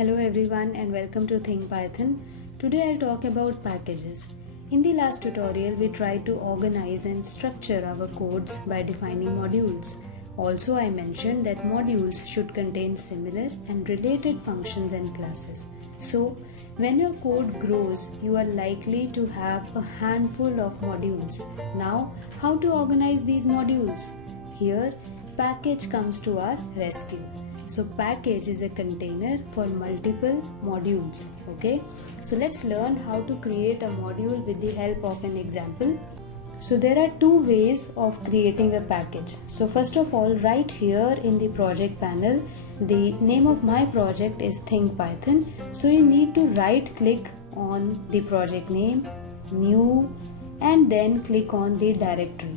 Hello everyone and welcome to Think Python. Today I'll talk about packages. In the last tutorial we tried to organize and structure our codes by defining modules. Also I mentioned that modules should contain similar and related functions and classes. So when your code grows you are likely to have a handful of modules. Now how to organize these modules? Here package comes to our rescue. So package is a container for multiple modules. Okay, so let's learn how to create a module with the help of an example. So there are two ways of creating a package. So first of all, right here in the project panel, the name of my project is Think Python. So you need to right click on the project name, new, and then click on the directory.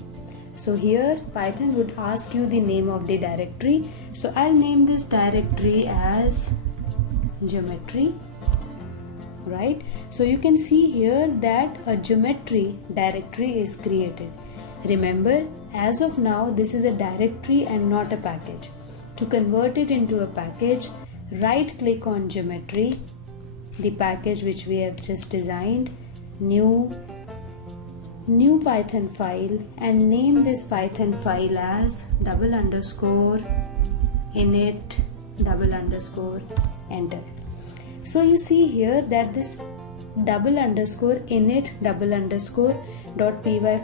So here Python would ask you the name of the directory. So I'll name this directory as geometry, right? So you can see here that a geometry directory is created. Remember, as of now this is a directory and not a package. To convert it into a package, right click on geometry, the package which we have just designed, new Python file, and name this Python file as _init enter. So you see here that this _init_.py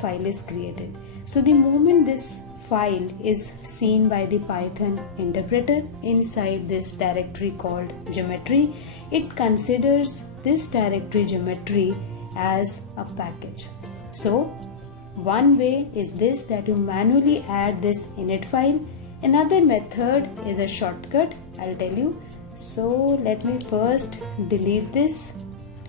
file is created. So the moment this file is seen by the Python interpreter inside this directory called geometry, it considers this directory geometry as a package. So one way is this, that you manually add this init file. Another method is a shortcut, I'll tell you. So let me first delete this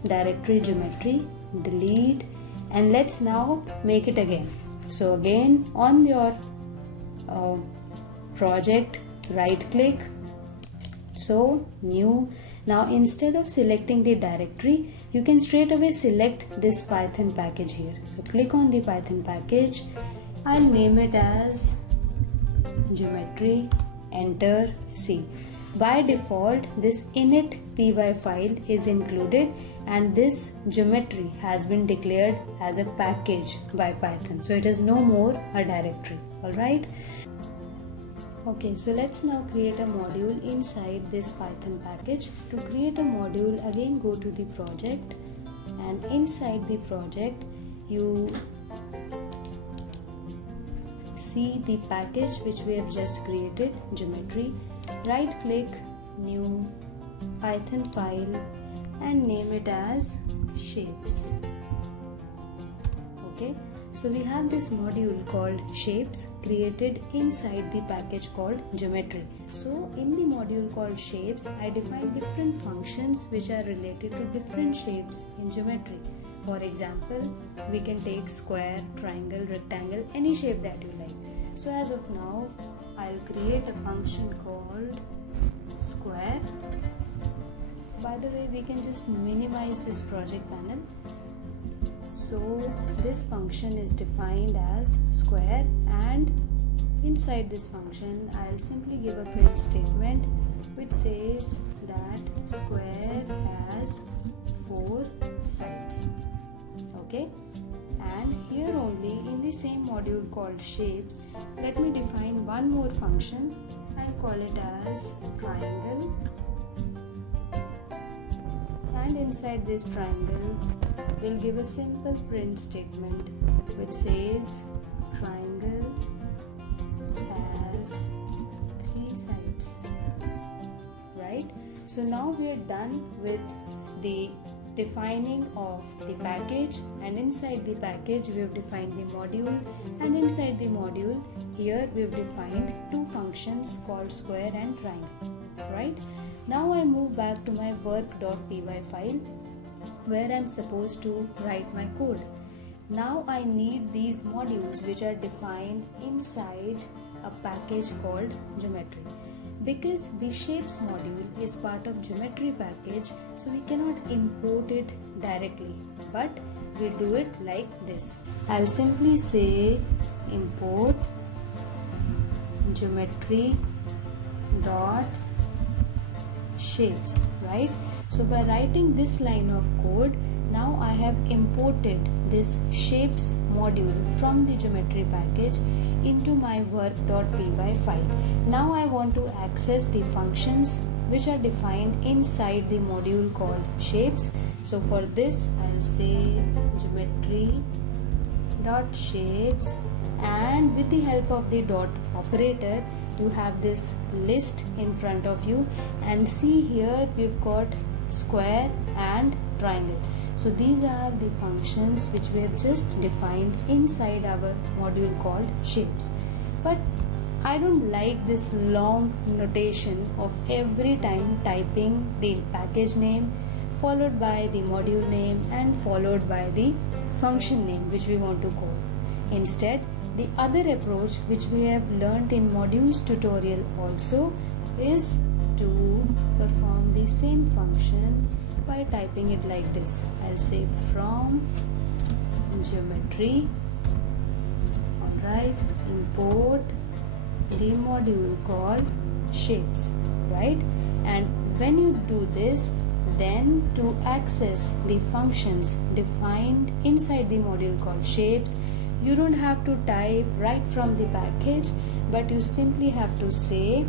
directory geometry, delete, and let's now make it again. So again on your project, right click, so new. Now instead of selecting the directory, you can straight away select this Python package here. So click on the Python package. I'll name it as geometry, enter, C. By default this init py file is included and this geometry has been declared as a package by Python. So it is no more a directory. Alright. Okay, so let's now create a module inside this Python package. To create a module, again go to the project, and inside the project you see the package which we have just created, geometry. Right click, new Python file, and name it as shapes. Okay. So we have this module called shapes created inside the package called geometry. So in the module called shapes, I define different functions which are related to different shapes in geometry. For example, we can take square, triangle, rectangle, any shape that you like. So as of now, I'll create a function called square. By the way, we can just minimize this project panel. So this function is defined as square, and inside this function I'll simply give a print statement which says that square has 4 sides. Okay, and here only in the same module called shapes, let me define one more function. I'll call it as triangle, and inside this triangle we'll give a simple print statement which says triangle has 3 sides. Right? So now we are done with the defining of the package, and inside the package we have defined the module, and inside the module here we have defined two functions called square and triangle. Right? Now I move back to my work.py file where I'm supposed to write my code. Now I need these modules which are defined inside a package called geometry. Because the shapes module is part of geometry package, so we cannot import it directly, but we do it like this. I'll simply say import geometry dot shapes, right? So by writing this line of code, now I have imported this shapes module from the geometry package into my work.py file. Now I want to access the functions which are defined inside the module called shapes. So for this I'll say geometry.shapes, and with the help of the dot operator you have this list in front of you, and see here we've got square and triangle. So these are the functions which we have just defined inside our module called shapes. But I don't like this long notation of every time typing the package name followed by the module name and followed by the function name which we want to call. Instead, the other approach which we have learnt in modules tutorial also is to perform the same function by typing it like this. I'll say from geometry, alright, import the module called shapes, right? And when you do this, then to access the functions defined inside the module called shapes, you don't have to type right from the package, but you simply have to say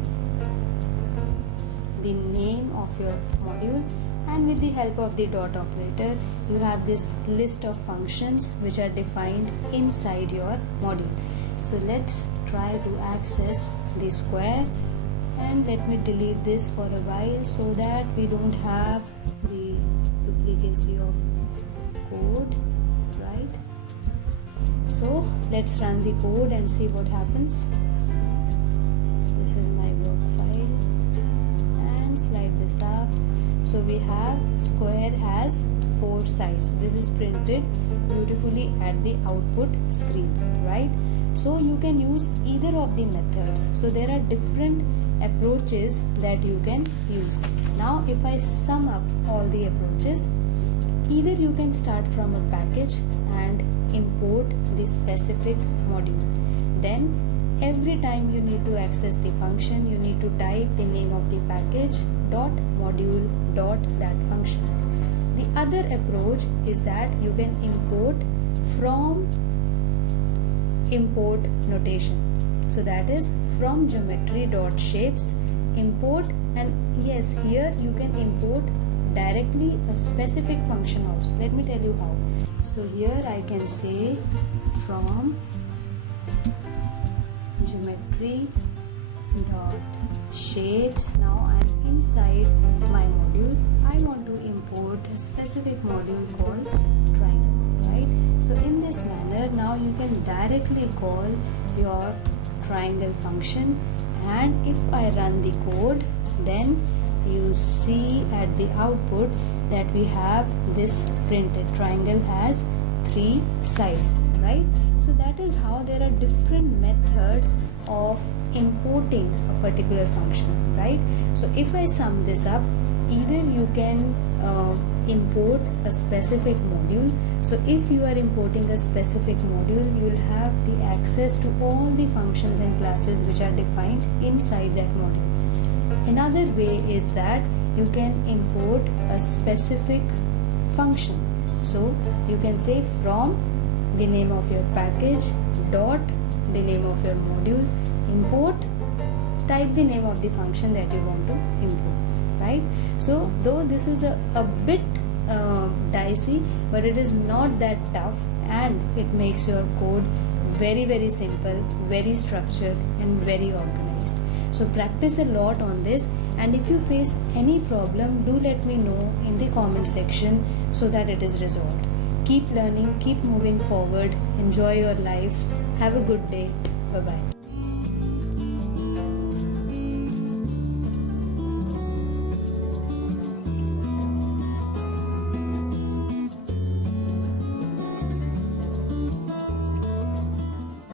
the name of your module, and with the help of the dot operator you have this list of functions which are defined inside your module. So let's try to access the square, and let me delete this for a while so that we don't have the duplicacy of code, right? So let's run the code and see what happens. This is my work file, and slide this up. So we have square has 4 sides. This is printed beautifully at the output screen, right? So you can use either of the methods. So there are different approaches that you can use. Now if I sum up all the approaches, either you can start from a package and import the specific module. Then every time you need to access the function, you need to type the name of the package dot module dot that function. The other approach is that you can import from import notation. So that is from geometry dot shapes import, and yes, here you can import directly a specific function also. Let me tell you how. So here I can say from geometry dot shapes. Now I am inside my module. I want to import a specific module called triangle, right? So in this manner, now you can directly call your triangle function, and if I run the code, then you see at the output that we have this printed triangle has 3 sides, right? So that is how there are different methods of importing a particular function, right? So if I sum this up, either you can import a specific module. So if you are importing a specific module, you will have the access to all the functions and classes which are defined inside that module. Another way is that you can import a specific function. So you can say from the name of your package dot the name of your module import, type the name of the function that you want to import, right? So though this is a bit dicey, but it is not that tough, and it makes your code very simple, very structured and very organized. So practice a lot on this, and if you face any problem, do let me know in the comment section so that it is resolved. Keep learning, keep moving forward, enjoy your life. Have a good day. Bye bye.